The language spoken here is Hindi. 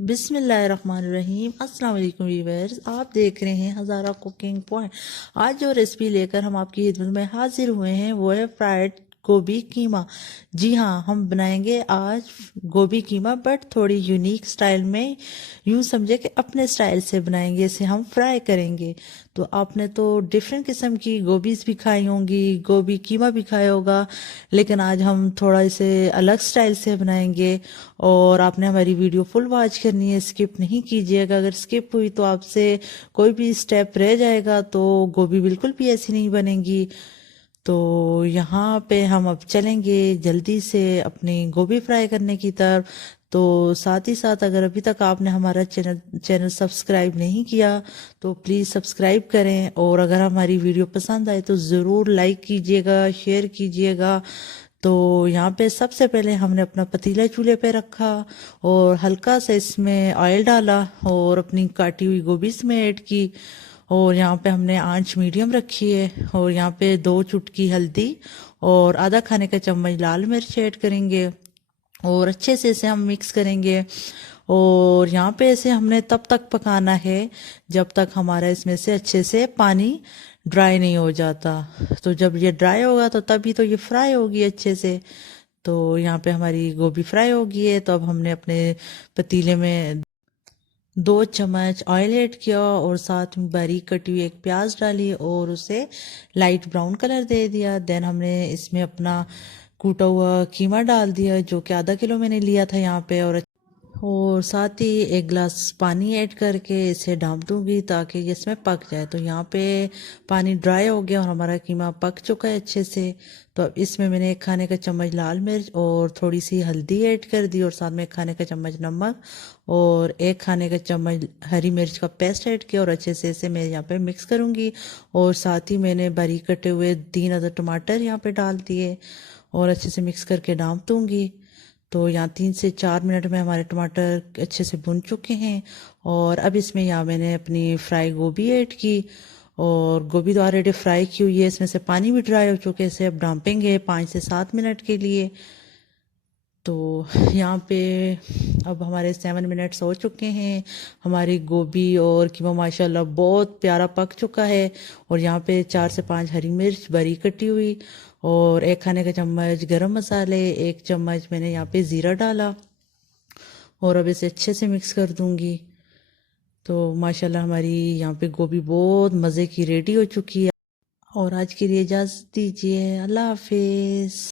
बिस्मिल्लाहिर्रहमानिर्रहीम। अस्सलाम वालेकुम व्यूअर्स, आप देख रहे हैं हज़ारा कुकिंग पॉइंट। आज जो रेसिपी लेकर हम आपकी खिदमत में हाजिर हुए हैं वो है फ्राइड गोभी कीमा। जी हाँ, हम बनाएंगे आज गोभी कीमा बट थोड़ी यूनिक स्टाइल में। यूँ समझे कि अपने स्टाइल से बनाएंगे, इसे हम फ्राई करेंगे। तो आपने तो डिफरेंट किस्म की गोभीज भी खाई होंगी, गोभी कीमा भी खाया होगा, लेकिन आज हम थोड़ा इसे अलग स्टाइल से बनाएंगे। और आपने हमारी वीडियो फुल वॉच करनी है, स्किप नहीं कीजिएगा। अगर स्किप हुई तो आपसे कोई भी स्टेप रह जाएगा, तो गोभी बिल्कुल भी ऐसी नहीं बनेगी। तो यहाँ पे हम अब चलेंगे जल्दी से अपनी गोभी फ्राई करने की तरफ। तो साथ ही साथ अगर अभी तक आपने हमारा चैनल सब्सक्राइब नहीं किया तो प्लीज़ सब्सक्राइब करें, और अगर हमारी वीडियो पसंद आए तो ज़रूर लाइक कीजिएगा, शेयर कीजिएगा। तो यहाँ पे सबसे पहले हमने अपना पतीला चूल्हे पे रखा और हल्का सा इसमें ऑयल डाला और अपनी काटी हुई गोभी इसमें ऐड की। और यहाँ पे हमने आंच मीडियम रखी है, और यहाँ पे 2 चुटकी हल्दी और आधा खाने का चम्मच लाल मिर्च ऐड करेंगे और अच्छे से इसे हम मिक्स करेंगे। और यहाँ पे इसे हमने तब तक पकाना है जब तक हमारा इसमें से अच्छे से पानी ड्राई नहीं हो जाता। तो जब ये ड्राई होगा तो तभी तो ये फ्राई होगी अच्छे से। तो यहाँ पे हमारी गोभी फ्राई हो गई है, तो अब हमने अपने पतीले में 2 चम्मच ऑयल ऐड किया और साथ में बारीक कटी हुई एक प्याज डाली और उसे लाइट ब्राउन कलर दे दिया। देन हमने इसमें अपना कूटा हुआ कीमा डाल दिया, जो कि आधा किलो मैंने लिया था यहाँ पे। और साथ ही 1 गिलास पानी ऐड करके इसे ढाँप दूंगी ताकि ये इसमें पक जाए। तो यहाँ पे पानी ड्राई हो गया और हमारा कीमा पक चुका है अच्छे से। तो अब इसमें मैंने 1 खाने का चम्मच लाल मिर्च और थोड़ी सी हल्दी ऐड कर दी, और साथ में 1 खाने का चम्मच नमक और 1 खाने का चम्मच हरी मिर्च का पेस्ट ऐड किया, और अच्छे से इसे मैं यहाँ पे मिक्स करूँगी। और साथ ही मैंने बारीक कटे हुए 3 अदर टमाटर यहाँ पे डाल दिए और अच्छे से मिक्स करके ढाँप दूँगी। तो यहाँ 3 से 4 मिनट में हमारे टमाटर अच्छे से भुन चुके हैं। और अब इसमें यहाँ मैंने अपनी फ्राई गोभी ऐड की, और गोभी तो ऑलरेडी फ्राई की हुई है, इसमें से पानी भी ड्राई हो चुके हैं। इसे अब ढाँपेंगे 5 से 7 मिनट के लिए। तो यहाँ पे अब हमारे 7 मिनट्स हो चुके हैं। हमारी गोभी और कीमा माशाल्लाह बहुत प्यारा पक चुका है। और यहाँ पे 4 से 5 हरी मिर्च बारीक कटी हुई और 1 खाने का चम्मच गरम मसाले, 1 चम्मच मैंने यहाँ पे ज़ीरा डाला, और अब इसे अच्छे से मिक्स कर दूंगी। तो माशाल्लाह हमारी यहाँ पे गोभी बहुत मज़े की रेडी हो चुकी है। और आज के लिए इजाज़त दीजिए, अल्लाह हाफिज़।